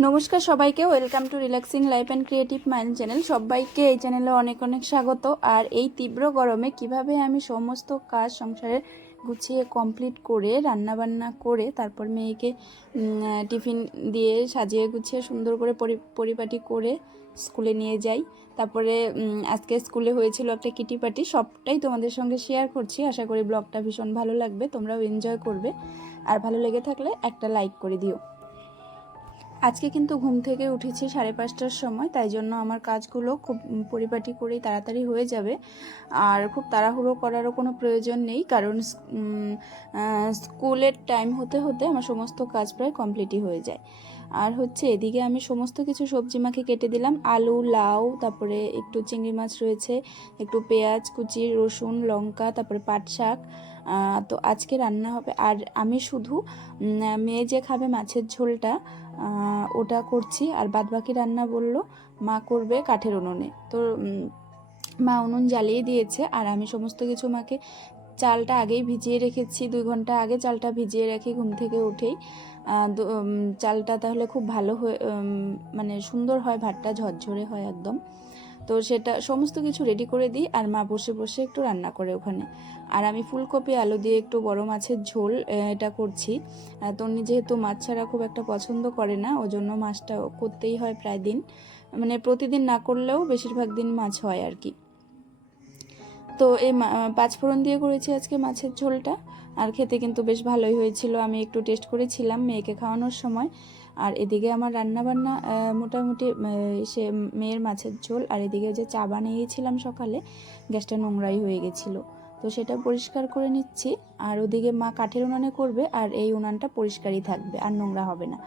নমস্কার সবাইকে, welcome to relaxing life and creative mind channel. সবাইকে এই চ্যানেলে অনেক অনেক স্বাগত। আর এই তীব্র গরমে কীভাবে আমি সমস্ত কাজ সংসারের গুছিয়ে কমপ্লিট করে, রান্নাবান্না করে, তারপর মেয়েকে টিফিন দিয়ে সাজিয়ে গুছিয়ে সুন্দর করে পরি- পরিপাটি করে স্কুলে নিয়ে যাই। তারপরে আজকে স্কুলে হয়েছিল একটা কিটি পার্টি। সবটাই তোমাদের সঙ্গে শেয়ার করছি। আশা করি ব্লগটা ভীষণ ভালো লাগবে, তোমরাও এনজয় করবে। আর ভালো লেগে থাকলে একটা লাইক করে দিও। আজকে কিন্তু ঘুম থেকে উঠেছি সাড়ে পাঁচটার সময়, তাই জন্য আমার কাজগুলো খুব পরিপাটি করেই তাড়াতাড়ি হয়ে যাবে। আর খুব তাড়াহুড়ো করারও কোনো প্রয়োজন নেই, কারণ স্কুলের টাইম হতে হতে আমার সমস্ত কাজ প্রায় কমপ্লিটই হয়ে যায়। আর হচ্ছে এদিকে আমি সমস্ত কিছু সবজি মাখে কেটে দিলাম, আলু, লাউ, তারপরে একটু চিংড়ি মাছ রয়েছে, একটু পেঁয়াজ, কুচি, রসুন, লঙ্কা, তারপরে পাট শাক তো আজকে রান্না হবে। আর আমি শুধু মেয়ে যে খাবে মাছের ঝোলটা ওটা করছি। আর বাদবাকি রান্না বলল, মা করবে কাঠের উনুনে। তো মা উনুন জ্বালিয়ে দিয়েছে। আর আমি সমস্ত কিছু মাকে চালটা আগেই ভিজিয়ে রেখেছি। দুই ঘণ্টা আগে চালটা ভিজিয়ে রাখি ঘুম থেকে উঠেই চালটা তাহলে খুব ভালো হয়ে মানে সুন্দর হয়, ভাতটা ঝরঝরে হয় একদম। তো সেটা সমস্ত কিছু রেডি করে দিই আর মা বসে বসে একটু রান্না করে ওখানে। আর আমি ফুলকপি, আলু দিয়ে একটু বড় মাছের ঝোল এটা করছি। তন্নি যেহেতু মাছ ছাড়া খুব একটা পছন্দ করে না, ওজন্য মাছটা করতেই হয় প্রায় দিন। মানে প্রতিদিন না করলেও বেশিরভাগ দিন মাছ হয় আর কি। তো এই পাঁচফোড়ন দিয়ে করেছি আজকে মাছের ঝোলটা। আর খেতে কিন্তু বেশ ভালোই হয়েছিল, আমি একটু টেস্ট করেছিলাম মেয়েকে খাওয়ানোর সময়। আর এদিকে আমার রান্নাবান্না মোটামুটি সে মেয়ের মাছের ঝোল, আর এদিকে যে চা বানিয়েছিলাম সকালে, গ্যাসটা নোংরাই হয়ে গেছিল। তো সেটা পরিষ্কার করে নিচ্ছি। আর ওদিকে মা কাঠের উনানে করবে, আর এই উনানটা পরিষ্কারই থাকবে, আর নোংরা হবে না।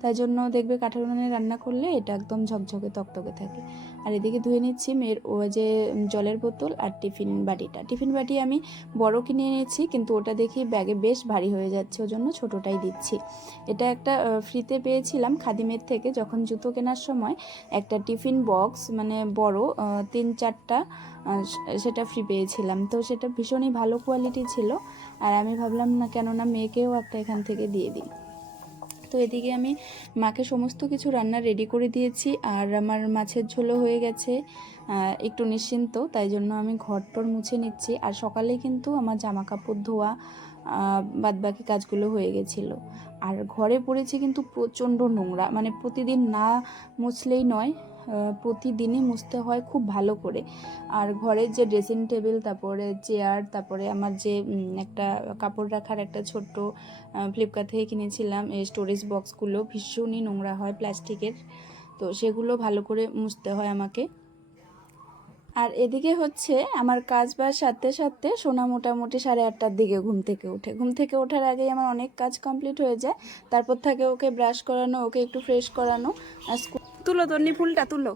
তাই জন্য দেখবে কাঠের উনানে রান্না করলে এটা একদম ঝকঝকে, তকতকে থাকে। আর এদিকে ধুয়ে নিচ্ছি মেয়ের ও যে জলের বোতল আর টিফিন বাটিটা। টিফিন বাটি আমি বড় কিনে এনেছি, কিন্তু ওটা দেখি ব্যাগে বেশ ভারী হয়ে যাচ্ছে ওই জন্য ছোটোটাই দিচ্ছি। এটা একটা ফ্রিতে পেয়েছিলাম খাদিমের থেকে যখন জুতো কেনার সময়। একটা টিফিন বক্স মানে বড় তিন চারটা সেটা ফ্রি পেয়েছিলাম। তো সেটা ভীষণই ভালো কোয়ালিটি ছিল। আর আমি ভাবলাম না কেননা মেয়েকেও একটা এখান থেকে দিয়ে দিই। তো এদিকে আমি মাকে সমস্ত কিছু রান্না রেডি করে দিয়েছি আর আমার মাছের ঝোলও হয়ে গেছে একটু নিশ্চিন্ত, তাই জন্য আমি ঘরটর মুছে নিচ্ছি। আর সকালে কিন্তু আমার জামা কাপড় ধোয়া বাদবাকি কাজগুলো হয়ে গেছিল। আর ঘরে পড়েছে কিন্তু প্রচণ্ড নোংরা মানে প্রতিদিন না মুছলেই নয় প্রতিদিনই মুছতে হয় খুব ভালো করে। আর ঘরের যে ড্রেসিং টেবিল তারপরে চেয়ার তারপরে আমার যে একটা কাপড় রাখার একটা ছোট্ট ফ্লিপকার্ট থেকে কিনেছিলাম, এই স্টোরেজ বক্সগুলো ভীষণই নোংরা হয় প্লাস্টিকের। তো সেগুলো ভালো করে মুছতে হয় আমাকে। আর এদিকে হচ্ছে আমার কাজ বাজ সাথে সাথে সোনা মোটামুটি সাড়ে আটটার দিকে ঘুম থেকে ওঠে ঘুম থেকে ওঠার আগেই আমার অনেক কাজ কমপ্লিট হয়ে যায়। তারপর থাকে ওকে ব্রাশ করানো, ওকে একটু ফ্রেশ করানো। আর স্কুল তুলো তন্নি ফুলটা তুলো।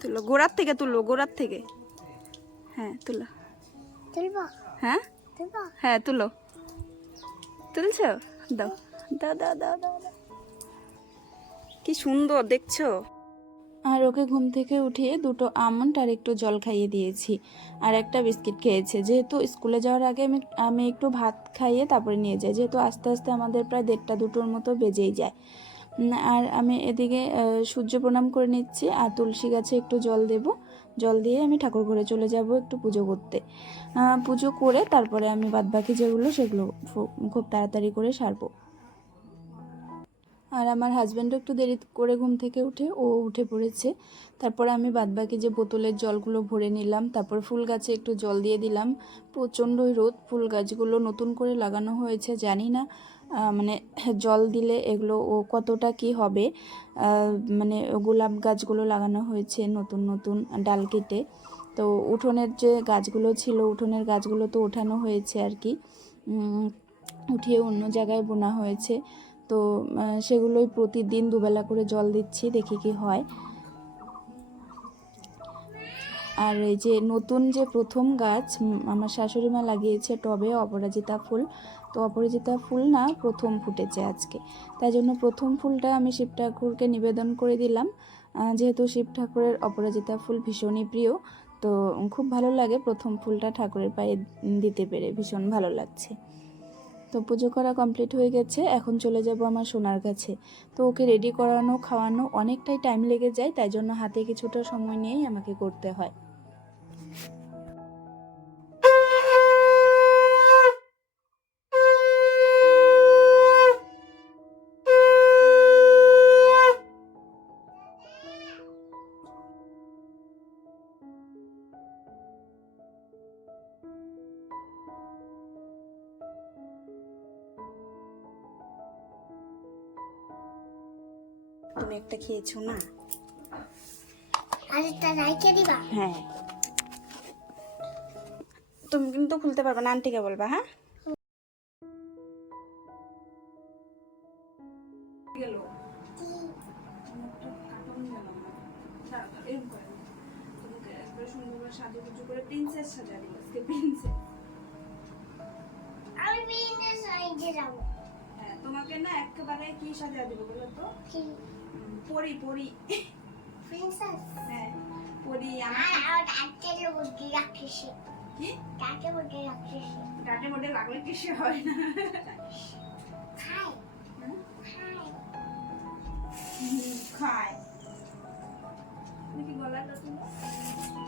তুলো গোড়ার থেকে তুলো গোড়ার থেকে। হ্যাঁ তুলো। তুলবো? হ্যাঁ? তুলবো? হ্যাঁ তুলো। তুলছ? দাও দাও দাও দাও দাও। কি সুন্দর দেখছ? আর ওকে ঘুম থেকে উঠিয়ে দুটো আমন্ড আর একটু জল খাইয়ে দিয়েছি। আর একটা বিস্কিট খেয়েছে। যেহেতু স্কুলে যাওয়ার আগে আমি আমি একটু ভাত খাইয়ে তারপরে নিয়ে যাই। যেহেতু আস্তে আস্তে আমাদের প্রায় দেড়টা দুটোর মতো বেজেই যায়। আর আমি এদিকে সূর্য প্রণাম করে নিচ্ছি আর তুলসী গাছে একটু জল দেব। জল দিয়ে আমি ঠাকুর ঘরে চলে যাব একটু পুজো করতে। পুজো করে তারপরে আমি বাদ বাকি যেগুলো সেগুলো খুব তাড়াতাড়ি করে সারবো। আর আমার হাজব্যান্ডও একটু দেরি করে ঘুম থেকে উঠে, ও উঠে পড়েছে। তারপর আমি বাদবাকি যে বোতলের জলগুলো ভরে নিলাম, তারপর ফুল গাছে একটু জল দিয়ে দিলাম। প্রচণ্ডই রোদ, ফুল গাছগুলো নতুন করে লাগানো হয়েছে, জানি না। মানে জল দিলে এগুলো ও কতটা কি হবে? মানে গোলাপ গাছগুলো লাগানো হয়েছে নতুন নতুন ডাল কেটে। তো উঠোনের যে গাছগুলো ছিল, উঠোনের গাছগুলো তো ওঠানো হয়েছে আর কি। উঠিয়ে অন্য জায়গায় বোনা হয়েছে। তো সেগুলোই প্রতিদিন দুবেলা করে জল দিচ্ছি, দেখি কি হয়। আর এই যে নতুন যে প্রথম গাছ আমার শাশুড়ি মা লাগিয়েছে টবে অপরাজিতা ফুল। তো অপরাজিতা ফুল না প্রথম ফুটেছে আজকে। তাই জন্য প্রথম ফুলটা আমি শিব ঠাকুরকে নিবেদন করে দিলাম। যেহেতু শিব ঠাকুরের অপরাজিতা ফুল ভীষণই প্রিয়, তো খুব ভালো লাগে প্রথম ফুলটা ঠাকুরের পায়ে দিতে পেরে, ভীষণ ভালো লাগছে। তো পুজো করা কমপ্লিট হয়ে গেছে, এখন চলে যাব আমার সোনার কাছে। তো ওকে রেডি করানো, খাওয়ানো অনেকটাই টাইম লেগে যায়, তাই জন্য হাতে কিছুটা সময় নিয়েই আমাকে করতে হয়। তুমি একটা খেয়েছো না? আরেকটা রাইখে দিবা? হ্যাঁ। তুমি কিন্তু খুলতে পারবে না আন্টিকে বলবা হ্যাঁ? আমি যাব। হ্যাঁ, তোমাকে না একেবারে কি সাজা দেবো বলো তো? কি? পরি পরি প্রিন্সেস হ্যাঁ পরি আমার আর রাখিস কি ডাক্তার রাখিস মোটে লাগলে কিছু হয় না খাই? খাই গলাটা তুলো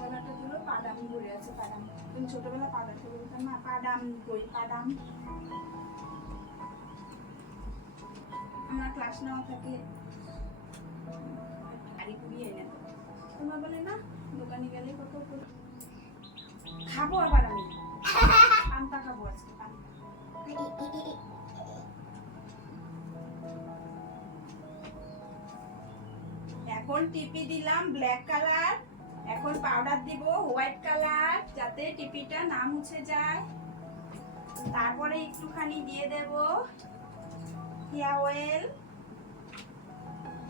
গলাটা তুলো পাদাম ঘুরে আছে পাদাম। তুমি ছোটবেলা পাদাম বলতাম না? পাদাম কই পাদাম। আমরা ক্লাস নেওয়া থাকে। খাব আবার আমি পান্তা খাব আজকে এখন টিপি দিলাম ব্ল্যাক কালার এখন পাউডার দিব হোয়াইট কালার যাতে টিপিটা না মুছে যায়। তারপরে একটুখানি দিয়ে দেব হেয়ার অয়েল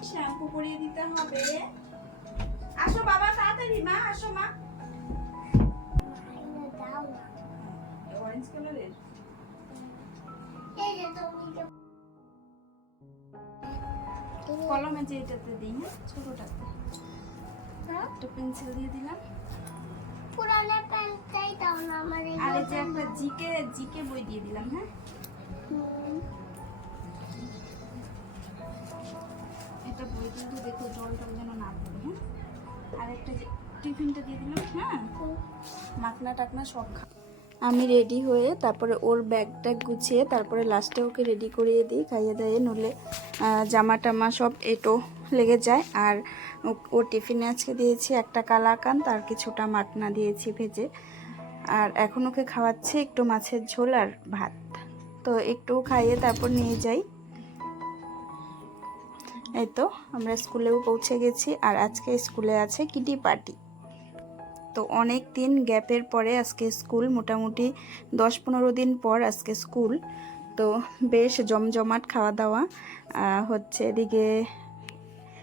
শ্যাম্পু করিয়ে দিতে হবে। আসো বাবা, তাড়াতাড়ি মা, আসো মা। অরেঞ্জ কালারের কলমে যে এটাতে দিই হ্যাঁ? ছোটটাতে। হ্যাঁ? একটা পেন্সিল দিয়ে দিলাম। পুরানো দাও না আমার আর যে একটা জিকে জিকে বই দিয়ে দিলাম হ্যাঁ। এটা বই কিন্তু দেখো জল টল যেন না পড়ে হ্যাঁ? আর একটা টিফিনটা দিয়ে দিলাম হ্যাঁ? মাখনা টাকনা সব খা আমি রেডি হয়ে তারপরে ওর ব্যাগটা গুছিয়ে তারপরে লাস্টে ওকে রেডি করিয়ে দিই, খাইয়ে দাইয়ে নলে জামা টামা সব এটো লেগে যায়। আর ও- টিফিনে আজকে দিয়েছি একটা কালাকান তার কিছুটা মাটনা দিয়েছি ভেজে। আর এখন ওকে খাওয়াচ্ছে একটু মাছের ঝোল আর ভাত। তো একটু খাইয়ে তারপর নিয়ে যাই। এই তো, আমরা স্কুলেও পৌঁছে গেছি। আর আজকে স্কুলে আছে কিটি পার্টি। তো অনেক দিন গ্যাপের পরে আজকে স্কুল, মোটামুটি দশ পনেরো দিন পর আজকে স্কুল। তো বেশ জমজমাট খাওয়া দাওয়া হচ্ছে এদিকে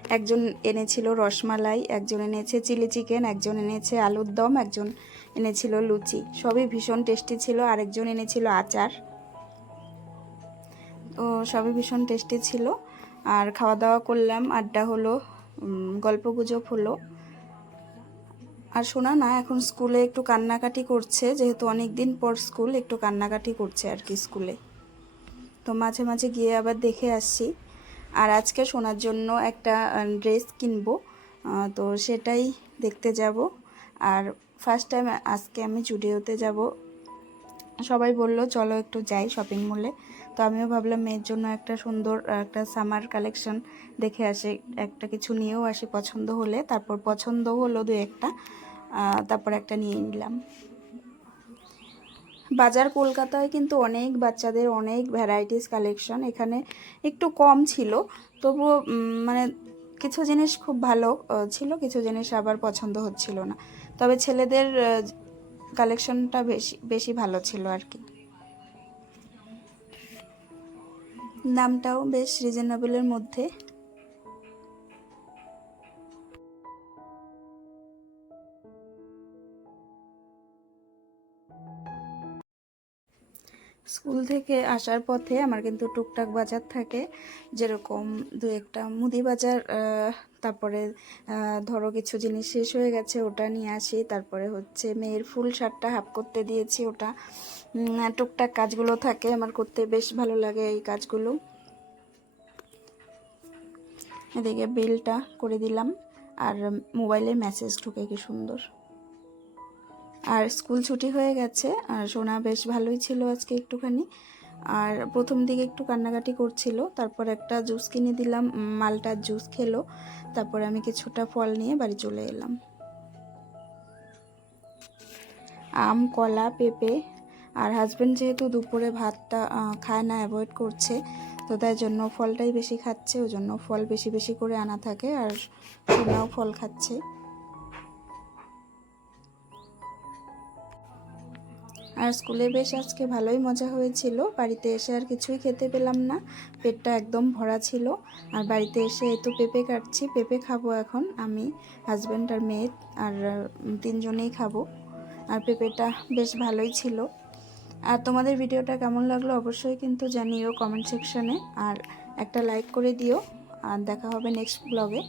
একজন এনেছিল রসমালাই, একজন এনেছে চিলি চিকেন, একজন এনেছে আলুর দম, একজন এনেছিল লুচি। সবই ভীষণ টেস্টি ছিল, আরেকজন এনেছিল আচার। তো সবই ভীষণ টেস্টি ছিল। আর খাওয়া দাওয়া করলাম, আড্ডা হলো গল্প গুজব হলো। আর শোনা না, এখন স্কুলে একটু কান্নাকাটি করছে, যেহেতু অনেক দিন পর স্কুল, একটু কান্নাকাটি করছে আর কি স্কুলে। তো মাঝে মাঝে গিয়ে আবার দেখে আসছি। আর আজকে শোনার জন্য একটা ড্রেস কিনবো। তো সেটাই দেখতে যাব। আর ফার্স্ট টাইম আজকে আমি জুডিওতে যাব। সবাই বলল, চলো একটু যাই শপিং মলে তো আমিও ভাবলাম, মেয়ের জন্য একটা সুন্দর, একটা সামার কালেকশন দেখে আসি। একটা কিছু নিয়েও আসি পছন্দ হলে। তারপর পছন্দ হলো দু একটা। তারপর একটা নিয়ে নিলাম। বাজার কলকাতায় কিন্তু অনেক বাচ্চাদের অনেক ভ্যারাইটিস কালেকশন এখানে একটু কম ছিল। তবুও মানে কিছু জিনিস খুব ভালো ছিল, কিছু জিনিস আবার পছন্দ হচ্ছিল না। তবে ছেলেদের কালেকশনটা বেশি বেশি ভালো ছিল আর কি। দামটাও বেশ রিজনেবলের মধ্যে। স্কুল থেকে আসার পথে আমার কিন্তু টুকটাক বাজার থাকে। যেরকম দু একটা মুদি বাজার তারপরে ধরো কিছু জিনিস শেষ হয়ে গেছে ওটা নিয়ে আসি। তারপরে হচ্ছে মেয়ের ফুল শার্টটা হাফ করতে দিয়েছি ওটা। টুকটাক কাজগুলো থাকে, আমার করতে বেশ ভালো লাগে এই কাজগুলো। এদিকে বিলটা করে দিলাম। আর মোবাইলে মেসেজ ঢুকে কি সুন্দর। আর স্কুল ছুটি হয়ে গেছে, আর সোনা বেশ ভালোই ছিল আজকে একটুখানি। আর প্রথম দিকে একটু কান্নাকাটি করছিল, তারপর একটা জুস কিনে দিলাম মালটার জুস খেলো, তারপরে আমি কিছুটা ফল নিয়ে বাড়ি চলে এলাম। আম, কলা, পেঁপে, আর হাজব্যান্ড যেহেতু দুপুরে ভাতটা খায় না অ্যাভয়েড করছে, তো তাই জন্য ফলটাই বেশি খাচ্ছে, ওই জন্য ফল বেশি বেশি করে আনা থাকে, আর সোনাও ফল খাচ্ছে। আর স্কুলে বেশ আজকে ভালোই মজা হয়েছিল। বাড়িতে এসে আর কিছুই খেতে পেলাম না। পেটটা একদম ভরা ছিল। আর বাড়িতে এসে এই তো পেঁপে কাটছি। পেঁপে খাব এখন আমি হাজব্যান্ড আর মেয়ে আর তিনজনেই খাব। আর পেঁপেটা বেশ ভালোই ছিল। আর তোমাদের ভিডিওটা কেমন লাগল অবশ্যই কিন্তু জানিও কমেন্ট সেকশনে। আর একটা লাইক করে দিও। আর দেখা হবে নেক্সট ব্লগে